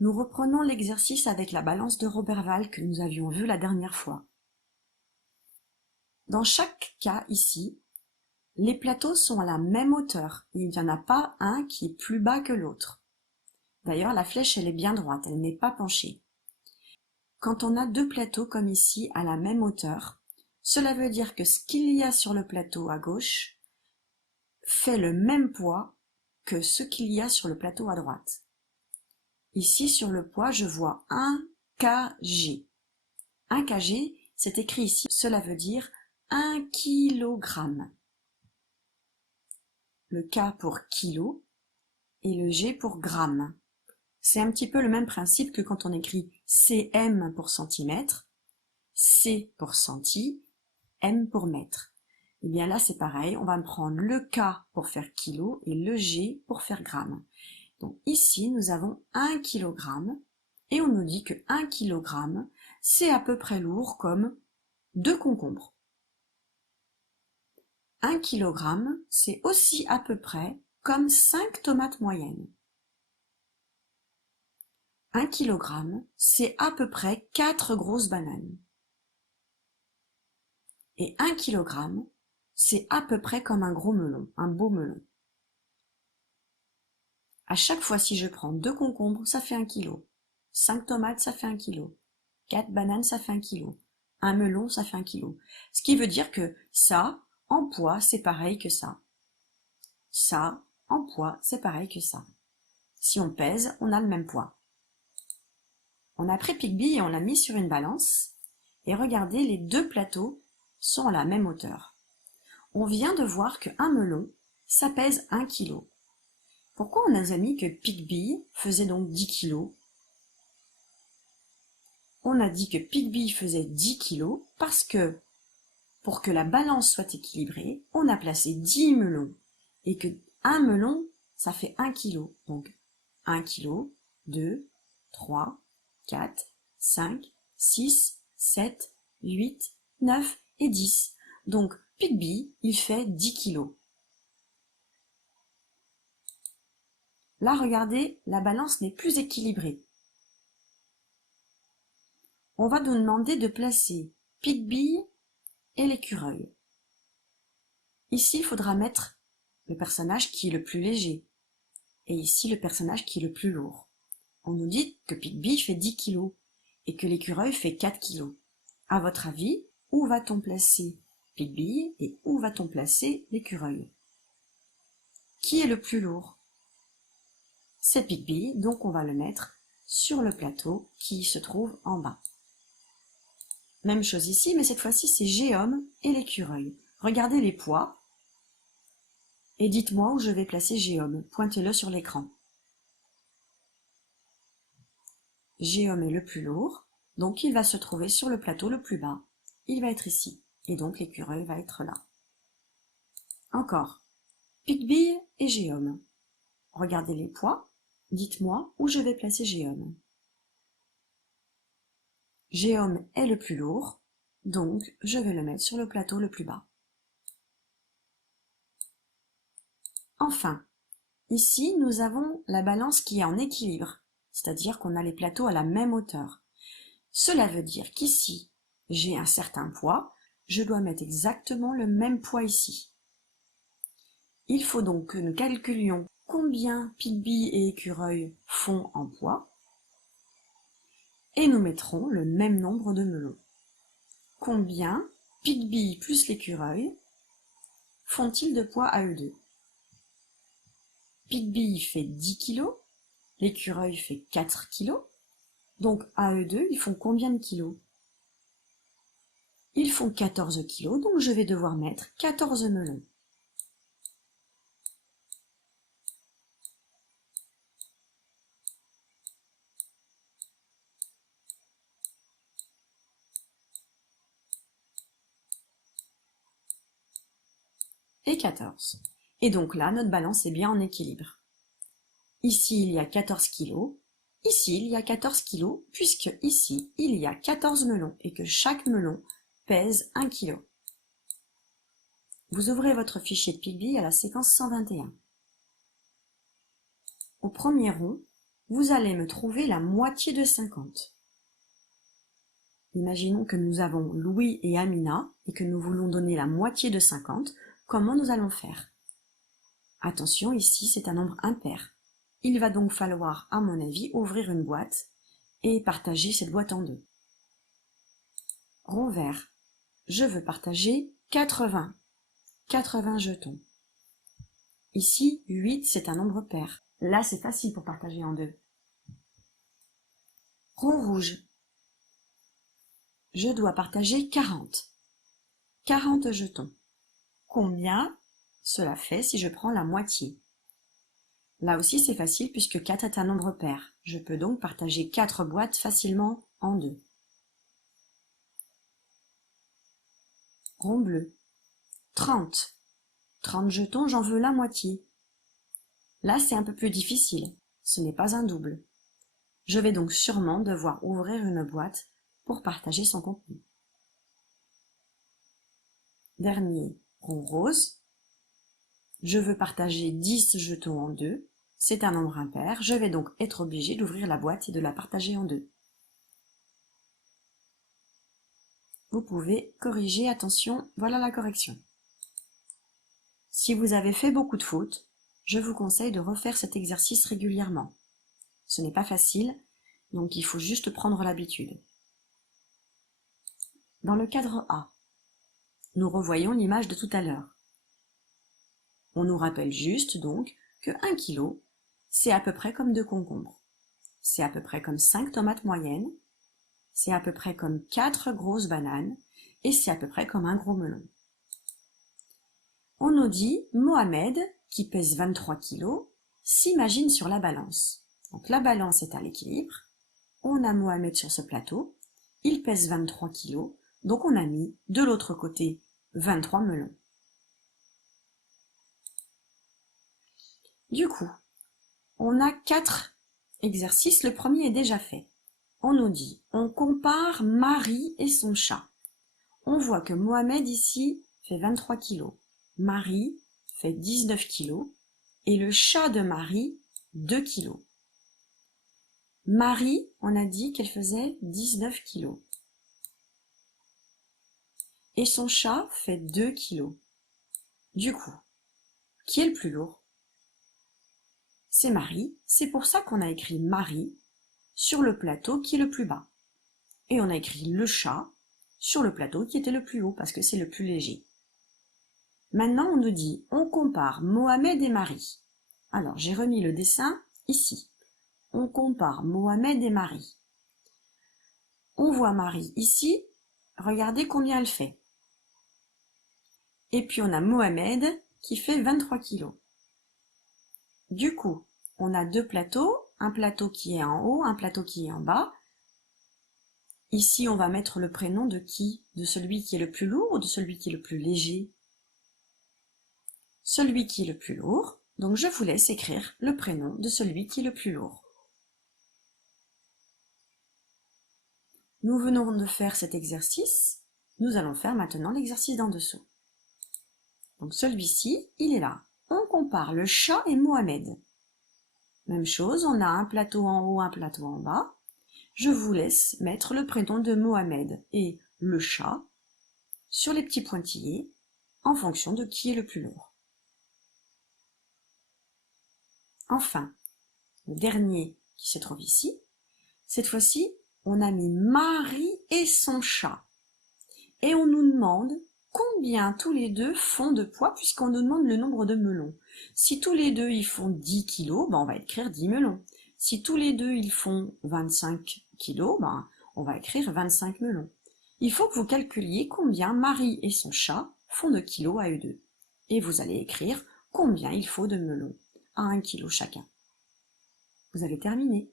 Nous reprenons l'exercice avec la balance de Roberval que nous avions vu la dernière fois. Dans chaque cas ici, les plateaux sont à la même hauteur et il n'y en a pas un qui est plus bas que l'autre. D'ailleurs, la flèche elle est bien droite, elle n'est pas penchée. Quand on a deux plateaux comme ici à la même hauteur, cela veut dire que ce qu'il y a sur le plateau à gauche fait le même poids que ce qu'il y a sur le plateau à droite. Ici, sur le poids, je vois 1 kg. 1 kg, c'est écrit ici, cela veut dire 1 kg. Le K pour kilo et le G pour gramme. C'est un petit peu le même principe que quand on écrit cm pour centimètre, C pour centi, M pour mètre. Et bien là, c'est pareil, on va me prendre le K pour faire kilo et le G pour faire gramme. Donc ici, nous avons 1 kg et on nous dit que 1 kg, c'est à peu près lourd comme 2 concombres. 1 kg, c'est aussi à peu près comme 5 tomates moyennes. 1 kg, c'est à peu près 4 grosses bananes. Et 1 kg, c'est à peu près comme un gros melon, un beau melon. À chaque fois, si je prends 2 concombres, ça fait 1 kg. 5 tomates, ça fait 1 kg. 4 bananes, ça fait 1 kg. Un melon, ça fait 1 kg. Ce qui veut dire que ça, en poids, c'est pareil que ça. Ça, en poids, c'est pareil que ça. Si on pèse, on a le même poids. On a pris Pic-Bille et on l'a mis sur une balance. Et regardez, les deux plateaux sont à la même hauteur. On vient de voir qu'un melon, ça pèse 1 kg. Pourquoi on a mis que Pic-Bille faisait donc 10 kg? On a dit que Pic-Bille faisait 10 kg parce que, pour que la balance soit équilibrée, on a placé 10 melons. Et que un melon, ça fait 1 kg. Donc 1 kg, 2, 3, 4, 5, 6, 7, 8, 9 et 10. Donc Pic-Bille, il fait 10 kg. Là, regardez, la balance n'est plus équilibrée. On va nous demander de placer Pic-Bille et l'écureuil. Ici, il faudra mettre le personnage qui est le plus léger. Et ici, le personnage qui est le plus lourd. On nous dit que Pic-Bille fait 10 kg et que l'écureuil fait 4 kg. À votre avis, où va-t-on placer Pic-Bille et où va-t-on placer l'écureuil? Qui est le plus lourd? C'est Pic-Bille, donc on va le mettre sur le plateau qui se trouve en bas. Même chose ici, mais cette fois-ci c'est Géome et l'écureuil. Regardez les poids et dites-moi où je vais placer Géome. Pointez-le sur l'écran. Géome est le plus lourd, donc il va se trouver sur le plateau le plus bas. Il va être ici, et donc l'écureuil va être là. Encore, Pic-Bille et Géome. Regardez les poids, dites-moi où je vais placer Géome. Géome est le plus lourd, donc je vais le mettre sur le plateau le plus bas. Enfin, ici nous avons la balance qui est en équilibre, c'est-à-dire qu'on a les plateaux à la même hauteur. Cela veut dire qu'ici, j'ai un certain poids, je dois mettre exactement le même poids ici. Il faut donc que nous calculions combien Pic-Bille et écureuil font en poids, et nous mettrons le même nombre de melons. Combien Pic-Bille plus l'écureuil font-ils de poids à eux deux? Pic-Bille fait 10 kg, l'écureuil fait 4 kg, donc à eux deux, ils font combien de kilos? Ils font 14 kg, donc je vais devoir mettre 14 melons. Et 14. Et donc là, notre balance est bien en équilibre. Ici, il y a 14 kg. Ici, il y a 14 kg, puisque ici, il y a 14 melons et que chaque melon pèse 1 kg. Vous ouvrez votre fichier de Pic-Bille à la séquence 121. Au premier rond, vous allez me trouver la moitié de 50. Imaginons que nous avons Louis et Amina et que nous voulons donner la moitié de 50. Comment nous allons faire? Attention, ici c'est un nombre impair. Il va donc falloir, à mon avis, ouvrir une boîte et partager cette boîte en deux. Rond vert. Je veux partager 80. 80 jetons. Ici, 8, c'est un nombre pair. Là, c'est facile pour partager en deux. Rond rouge. Je dois partager 40. 40 jetons. Combien cela fait si je prends la moitié? Là aussi, c'est facile puisque 4 est un nombre pair. Je peux donc partager 4 boîtes facilement en deux. Rond bleu. 30. 30 jetons, j'en veux la moitié. Là, c'est un peu plus difficile. Ce n'est pas un double. Je vais donc sûrement devoir ouvrir une boîte pour partager son contenu. Dernier, rond rose. Je veux partager 10 jetons en deux. C'est un nombre impair. Je vais donc être obligé d'ouvrir la boîte et de la partager en deux. Vous pouvez corriger, attention, voilà la correction. Si vous avez fait beaucoup de fautes, je vous conseille de refaire cet exercice régulièrement. Ce n'est pas facile, donc il faut juste prendre l'habitude. Dans le cadre A, nous revoyons l'image de tout à l'heure. On nous rappelle juste donc que 1 kg, c'est à peu près comme 2 concombres. C'est à peu près comme 5 tomates moyennes, c'est à peu près comme 4 grosses bananes, et c'est à peu près comme un gros melon. On nous dit Mohamed, qui pèse 23 kg, s'imagine sur la balance. Donc la balance est à l'équilibre, on a Mohamed sur ce plateau, il pèse 23 kg, donc on a mis de l'autre côté 23 melons. Du coup, on a 4 exercices, le premier est déjà fait. On nous dit, on compare Marie et son chat. On voit que Mohamed ici fait 23 kg, Marie fait 19 kg et le chat de Marie 2 kg. Marie, on a dit qu'elle faisait 19 kg. Et son chat fait 2 kg. Du coup, qui est le plus lourd? C'est Marie, c'est pour ça qu'on a écrit Marie sur le plateau qui est le plus bas. Et on a écrit le chat sur le plateau qui était le plus haut parce que c'est le plus léger. Maintenant, on nous dit, on compare Mohamed et Marie. Alors, j'ai remis le dessin ici. On compare Mohamed et Marie. On voit Marie ici, regardez combien elle fait. Et puis on a Mohamed qui fait 23 kg. Du coup, on a deux plateaux, un plateau qui est en haut, un plateau qui est en bas. Ici, on va mettre le prénom de qui? De celui qui est le plus lourd ou de celui qui est le plus léger? Celui qui est le plus lourd. Donc je vous laisse écrire le prénom de celui qui est le plus lourd. Nous venons de faire cet exercice. Nous allons faire maintenant l'exercice d'en dessous. Donc celui-ci, il est là. On compare le chat et Mohamed. Même chose, on a un plateau en haut, un plateau en bas. Je vous laisse mettre le prénom de Mohamed et le chat sur les petits pointillés en fonction de qui est le plus lourd. Enfin, le dernier qui se trouve ici, cette fois-ci, on a mis Marie et son chat. Et on nous demande combien tous les deux font de poids puisqu'on nous demande le nombre de melons. Si tous les deux ils font 10 kg, ben on va écrire 10 melons. Si tous les deux ils font 25 kg, ben on va écrire 25 melons. Il faut que vous calculiez combien Marie et son chat font de kilos à eux deux. Et vous allez écrire combien il faut de melons à 1 kg chacun. Vous avez terminé.